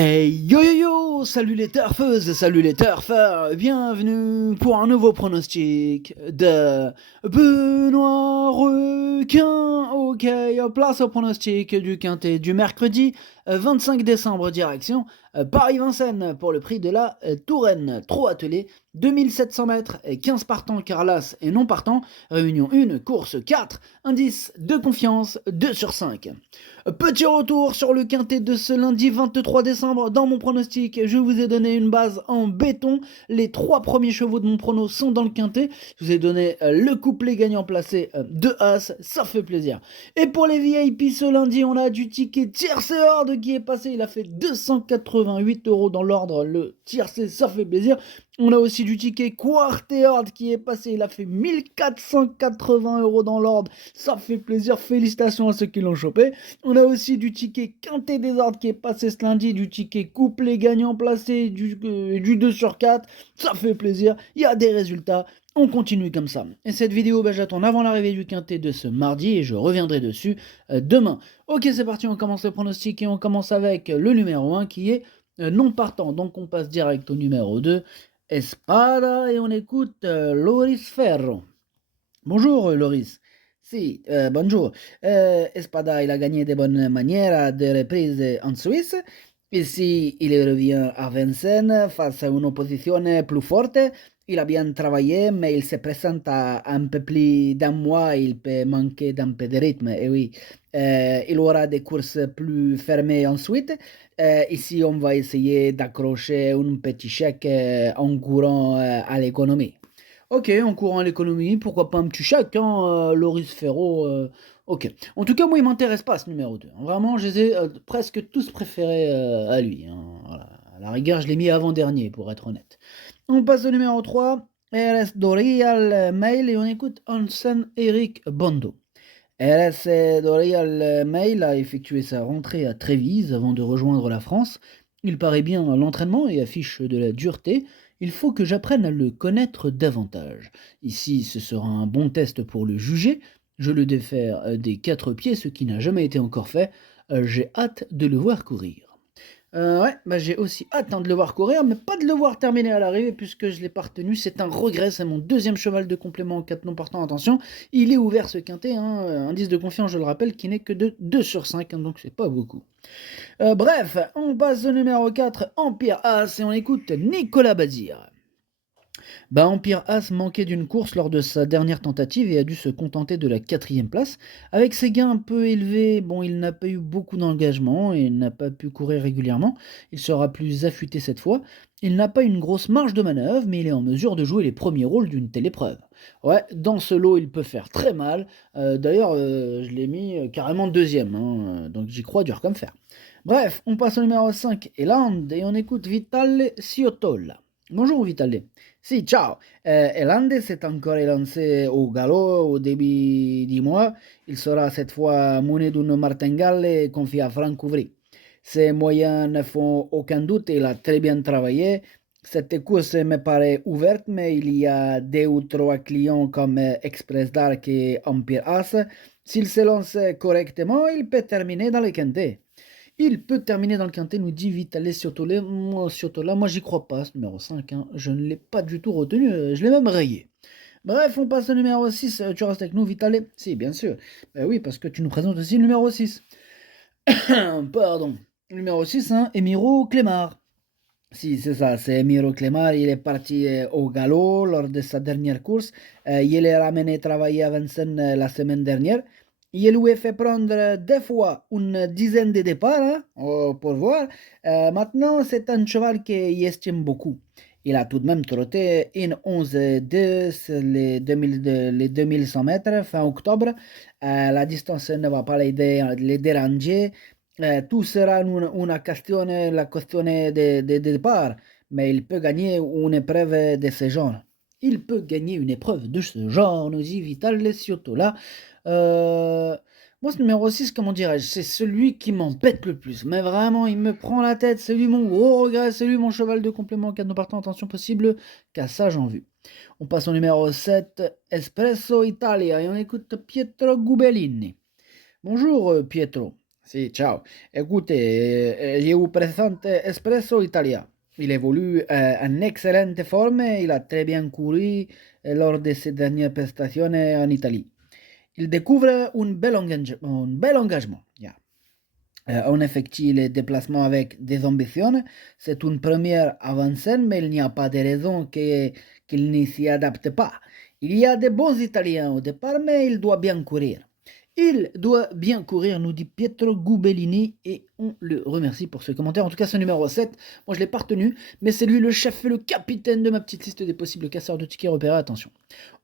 Hey yo yo yo, salut les turfeuses, salut les turfeurs, bienvenue pour un nouveau pronostic de Benoît Requin. Ok, place au pronostic du quintet du mercredi 25 décembre, direction Paris-Vincennes pour le prix de la Touraine. 3 attelés, 2700 mètres, 15 partants Carlas et non partants, réunion 1, course 4, indice de confiance 2 sur 5. Petit retour sur le quintet de ce lundi 23 décembre. Dans mon pronostic, je vous ai donné une base en béton. Les 3 premiers chevaux de mon prono sont dans le quintet. Je vous ai donné le couplet gagnant placé de As, ça fait plaisir. Et pour les VIP ce lundi, on a du ticket tiercé Horde qui est passé. Il a fait 288 € dans l'ordre. Le tiercé, ça fait plaisir. On a aussi du ticket Quarteord qui est passé, il a fait 1480 € dans l'ordre, ça fait plaisir, félicitations à ceux qui l'ont chopé. On a aussi du ticket Quintet des ordres qui est passé ce lundi, du ticket couplet gagnant placé, du 2 sur 4, ça fait plaisir, il y a des résultats. On continue comme ça. Et cette vidéo, j'attends avant l'arrivée du quintet de ce mardi et je reviendrai dessus demain. Ok, c'est parti, on commence le pronostic et on commence avec le numéro 1 qui est non partant. Donc on passe direct au numéro 2. Espada et on écoute Loris Ferro. Bonjour Loris. Si, bonjour. Espada, il a gagné de bonnes manières de reprise en Suisse. Ici, il revient à Vincennes face à une opposition plus forte. Il a bien travaillé, mais il se présente à un peu plus d'un mois. Il peut manquer d'un peu de rythme. Et oui, il aura des courses plus fermées ensuite. Ici, on va essayer d'accrocher un petit chèque en courant à l'économie. Ok, en courant à l'économie, pourquoi pas un petit chèque, hein, Loris Ferro. Ok. En tout cas, moi, il m'intéresse pas ce numéro 2. Vraiment, je les ai presque tous préférés à lui, hein. Voilà. À la rigueur, je l'ai mis avant-dernier, pour être honnête. On passe au numéro 3. RS Dorial Mail et on écoute Hansen Eric Bondo. RS Dorial Mail a effectué sa rentrée à Trévise avant de rejoindre la France. Il paraît bien à l'entraînement et affiche de la dureté. Il faut que j'apprenne à le connaître davantage. Ici, ce sera un bon test pour le juger. Je le défaire des 4 pieds, ce qui n'a jamais été encore fait. J'ai hâte de le voir courir. Ouais, j'ai aussi hâte de le voir courir, mais pas de le voir terminer à l'arrivée puisque je l'ai pas retenu. C'est un regret, c'est mon deuxième cheval de complément en 4 non partants. Attention, il est ouvert ce quintet, hein, indice de confiance, je le rappelle, qui n'est que de 2 sur 5, hein, donc c'est pas beaucoup. Bref, on passe au numéro 4, Empire As, et on écoute Nicolas Bazir. Empire As manquait d'une course lors de sa dernière tentative et a dû se contenter de la 4e place. Avec ses gains un peu élevés, il n'a pas eu beaucoup d'engagement et n'a pas pu courir régulièrement. Il sera plus affûté cette fois. Il n'a pas une grosse marge de manœuvre, mais il est en mesure de jouer les premiers rôles d'une telle épreuve. Ouais, dans ce lot, il peut faire très mal. D'ailleurs, je l'ai mis carrément deuxième, hein, donc j'y crois dur comme fer. Bref, on passe au numéro 5, Eland, et on écoute Vitale Ciotola. Bonjour Vitale. Si, ciao. Eland s'est encore élancé au galop au début du mois. Il sera cette fois muni d'une martingale et confié à Franck Ouvry. Ses moyens ne font aucun doute, il a très bien travaillé. Cette course me paraît ouverte, mais il y a 2 ou 3 clients comme Express Dark et Empire As. S'il se lance correctement, il peut terminer dans les quintés. Il peut terminer dans le quintet, nous dit Vitale Ciotola. Moi j'y crois pas, ce numéro 5, hein. Je ne l'ai pas du tout retenu, je l'ai même rayé. Bref, on passe au numéro 6. Tu restes avec nous, Vitale? Si, bien sûr. Oui, parce que tu nous présentes aussi le numéro 6. Pardon. Numéro 6, hein, Emiro Clémar. Si, c'est ça, c'est Emiro Clémar. Il est parti au galop lors de sa dernière course. Il est ramené travailler à Vincennes la semaine dernière. Il lui a fait prendre 2 fois une dizaine de départs, hein, pour voir. Maintenant, c'est un cheval qui estime beaucoup. Il a tout de même trotté une 11-2 sur les 2100 mètres fin octobre. La distance ne va pas les déranger. Tout sera una questione, la questione de départ, mais il peut gagner une épreuve de ce genre. Il peut gagner une épreuve de ce genre, nous dit Vital Ciotola. Moi, ce numéro 6, comment dirais-je, c'est celui qui m'embête le plus. Mais vraiment, il me prend la tête. C'est lui mon gros regret. C'est lui mon cheval de complément. 4 partants, attention possible. Cassage en vue. On passe au numéro 7, Espresso Italia. Et on écoute Pietro Gubellini. Bonjour Pietro. Sì, ciao. Écoutez, je vous présente Espresso Italia. Il évolue en excellente forme, il a très bien couru lors de ses dernières prestations en Italie. Il découvre un bel engagement. Yeah. On effectue les déplacements avec des ambitions. C'est une première avancée, mais il n'y a pas de raison qu'il ne s'y adapte pas. Il y a de bons Italiens au départ, mais il doit bien courir. Il doit bien courir, nous dit Pietro Gubellini, et on le remercie pour ce commentaire. En tout cas, ce numéro 7, moi je ne l'ai pas retenu, mais c'est lui le chef et le capitaine de ma petite liste des possibles casseurs de tickets repérés. Attention.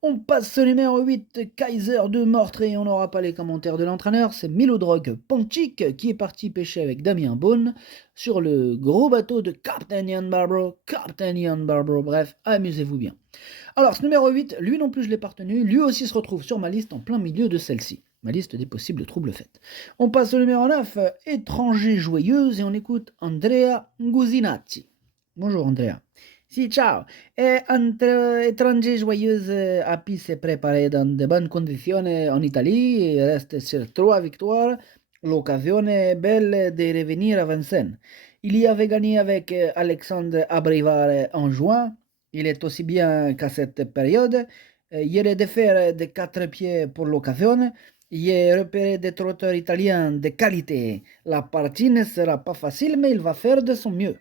On passe au numéro 8, Kaiser de Mortre, et on n'aura pas les commentaires de l'entraîneur. C'est Milodrog Ponchik qui est parti pêcher avec Damien Beaune sur le gros bateau de Captain Ian Barbaro. Captain Ian Barbaro, bref, amusez-vous bien. Alors, ce numéro 8, lui non plus je l'ai pas retenu, lui aussi se retrouve sur ma liste en plein milieu de celle-ci. Ma liste des possibles troubles faits. On passe au numéro 9, étranger joyeuse, et on écoute Andrea Gusinazzi. Bonjour Andrea. Si, ciao. E étranger joyeuse, Happy s'est préparé dans de bonnes conditions en Italie, il reste sur 3 victoires. L'occasion est belle de revenir à Vincennes. Il y avait gagné avec Alexandre Abrivar en juin. Il est aussi bien qu'à cette période. Il est de faire de 4 pieds pour l'occasion. Il est repéré des trotteurs italiens de qualité. La partie ne sera pas facile, mais il va faire de son mieux.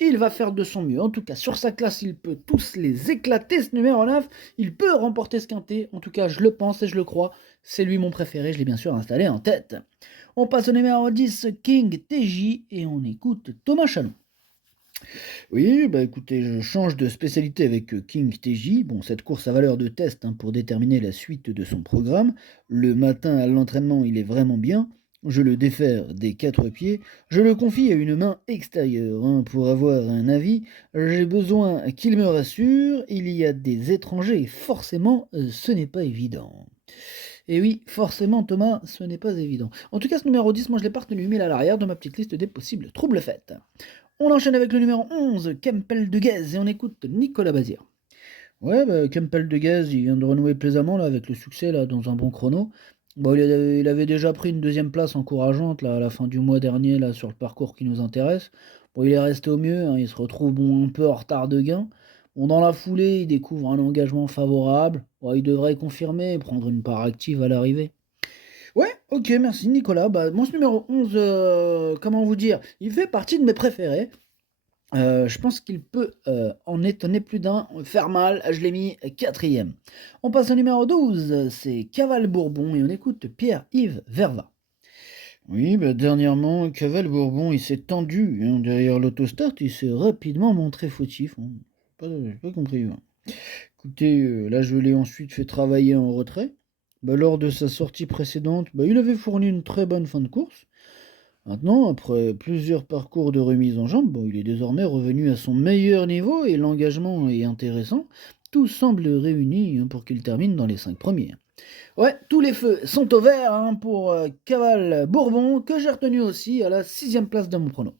Il va faire de son mieux. En tout cas, sur sa classe, il peut tous les éclater, ce numéro 9. Il peut remporter ce quintet. En tout cas, je le pense et je le crois. C'est lui mon préféré. Je l'ai bien sûr installé en tête. On passe au numéro 10, King TJ, et on écoute Thomas Chalon. Oui, bah écoutez, je change de spécialité avec King TJ. Bon, cette course a valeur de test pour déterminer la suite de son programme. Le matin à l'entraînement, il est vraiment bien. Je le défère des 4 pieds. Je le confie à une main extérieure. Pour avoir un avis, j'ai besoin qu'il me rassure. Il y a des étrangers et forcément, ce n'est pas évident. Et oui, forcément, Thomas, ce n'est pas évident. En tout cas, ce numéro 10, moi je l'ai pas retenu, mais il est à l'arrière de ma petite liste des possibles troubles faits. On enchaîne avec le numéro 11, Kempel de Guez, et on écoute Nicolas Bazir. Ouais, bah, Kempel de Guez, il vient de renouer plaisamment là, avec le succès là, dans un bon chrono. Bon, il avait déjà pris une deuxième place encourageante là, à la fin du mois dernier là, sur le parcours qui nous intéresse. Bon, il est resté au mieux, il se retrouve bon, un peu en retard de gain. Bon, dans la foulée, il découvre un engagement favorable. Bon, il devrait confirmer et prendre une part active à l'arrivée. Ouais, ok, merci Nicolas. Bah, mon numéro 11, comment vous dire, il fait partie de mes préférés. Je pense qu'il peut en étonner plus d'un, faire mal. Je l'ai mis quatrième. On passe au numéro 12, c'est Caval Bourbon, et on écoute Pierre-Yves Verva. Oui, bah, dernièrement, Caval Bourbon, il s'est tendu derrière l'autostart, il s'est rapidement montré fautif. J'ai pas compris. Écoutez, là, je l'ai ensuite fait travailler en retrait. Bah, lors de sa sortie précédente, bah, il avait fourni une très bonne fin de course. Maintenant, après plusieurs parcours de remise en jambe, bon, il est désormais revenu à son meilleur niveau et l'engagement est intéressant. Tout semble réuni pour qu'il termine dans les 5 premiers. Ouais, tous les feux sont au vert pour Caval Bourbon, que j'ai retenu aussi à la 6ème place de mon prono.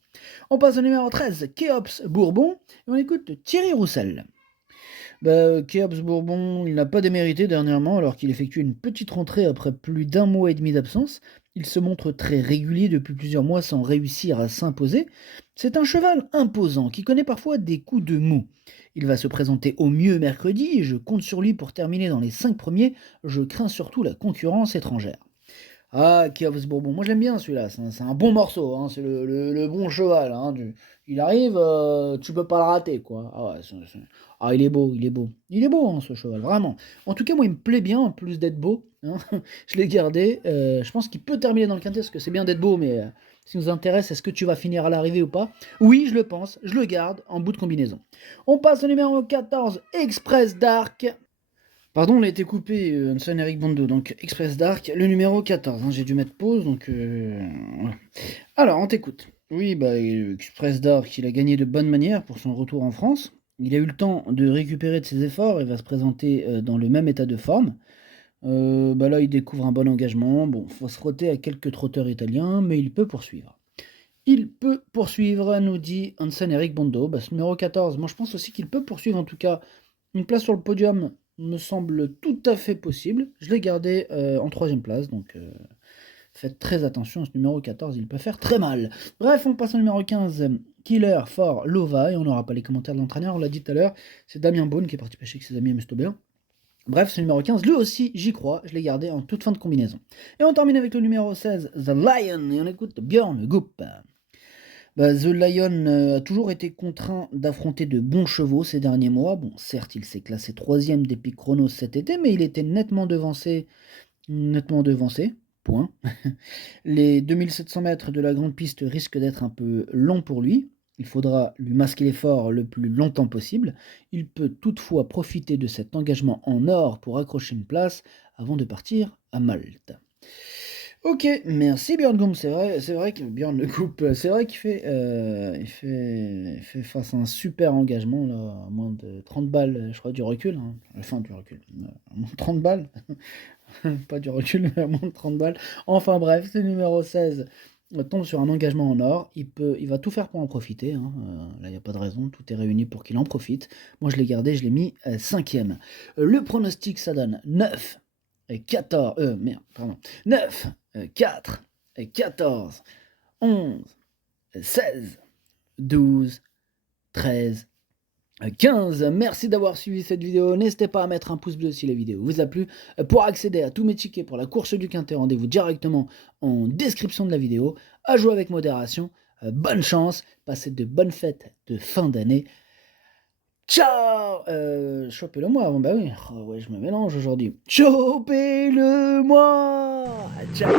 On passe au numéro 13, Kéops Bourbon, et on écoute Thierry Roussel. Bah, Kéops Bourbon, il n'a pas démérité dernièrement alors qu'il effectue une petite rentrée après plus d'un mois et demi d'absence. Il se montre très régulier depuis plusieurs mois sans réussir à s'imposer. C'est un cheval imposant qui connaît parfois des coups de mou. Il va se présenter au mieux mercredi et je compte sur lui pour terminer dans les 5 premiers. Je crains surtout la concurrence étrangère. Ah, Kéops Bourbon, moi j'aime bien celui-là, c'est un bon morceau, c'est le bon cheval. Il arrive, tu peux pas le rater, quoi. Ah ouais, il est beau, il est beau. Il est beau, ce cheval, vraiment. En tout cas, moi il me plaît bien, en plus d'être beau. Je l'ai gardé. Je pense qu'il peut terminer dans le quintet, parce que c'est bien d'être beau, mais ce qui nous intéresse, est-ce que tu vas finir à l'arrivée ou pas? Oui, je le pense, je le garde en bout de combinaison. On passe au numéro 14, Express Dark. Pardon, on a été coupé, Hanson Eric Bondo, donc Express Dark, le numéro 14, j'ai dû mettre pause, donc voilà. Alors, on t'écoute. Oui, bah, Express Dark, il a gagné de bonne manière pour son retour en France. Il a eu le temps de récupérer de ses efforts et va se présenter dans le même état de forme. Bah là, il découvre un bon engagement. Bon, faut se frotter à quelques trotteurs italiens, mais il peut poursuivre. Il peut poursuivre, nous dit Hanson Eric Bondo. Bah, ce numéro 14, moi je pense aussi qu'il peut poursuivre, en tout cas, une place sur le podium me semble tout à fait possible. Je l'ai gardé en 3ème place, donc Faites très attention, ce numéro 14, il peut faire très mal. Bref, on passe au numéro 15, Killer for Lova, et on n'aura pas les commentaires de l'entraîneur, on l'a dit tout à l'heure, c'est Damien Beaune qui est parti pêcher avec ses amis à Mestobéen. Bref, ce numéro 15, lui aussi, j'y crois, je l'ai gardé en toute fin de combinaison. Et on termine avec le numéro 16, The Lion, et on écoute Björn Goop. The Lion a toujours été contraint d'affronter de bons chevaux ces derniers mois. Bon, certes, il s'est classé 3ème d'Epic Chronos cet été, mais il était nettement devancé, point. Les 2700 mètres de la grande piste risquent d'être un peu longs pour lui. Il faudra lui masquer l'effort le plus longtemps possible. Il peut toutefois profiter de cet engagement en or pour accrocher une place avant de partir à Malte. Ok, merci Björn Goop. C'est vrai que Björn Goop, c'est vrai qu'il fait, il fait face à un super engagement là, à moins de 30 balles, je crois, du recul. Hein. Enfin, du recul, à moins de 30 balles. Pas du recul, mais à moins de 30 balles. Enfin bref, ce numéro 16 tombe sur un engagement en or. Il va tout faire pour en profiter. Hein. Là, il n'y a pas de raison. Tout est réuni pour qu'il en profite. Moi, je l'ai gardé, je l'ai mis 5ème. Le pronostic, ça donne 9, 14, 9, 4, 14, 11, 16, 12, 13, 15. Merci d'avoir suivi cette vidéo. N'hésitez pas à mettre un pouce bleu si la vidéo vous a plu. Pour accéder à tous mes tickets pour la course du Quintet, rendez-vous directement en description de la vidéo. À jouer avec modération. Bonne chance. Passez de bonnes fêtes de fin d'année. Ciao. Chopez-le-moi avant. Bah oui, oh, ouais, je me mélange aujourd'hui. Chopez-le-moi. Ciao.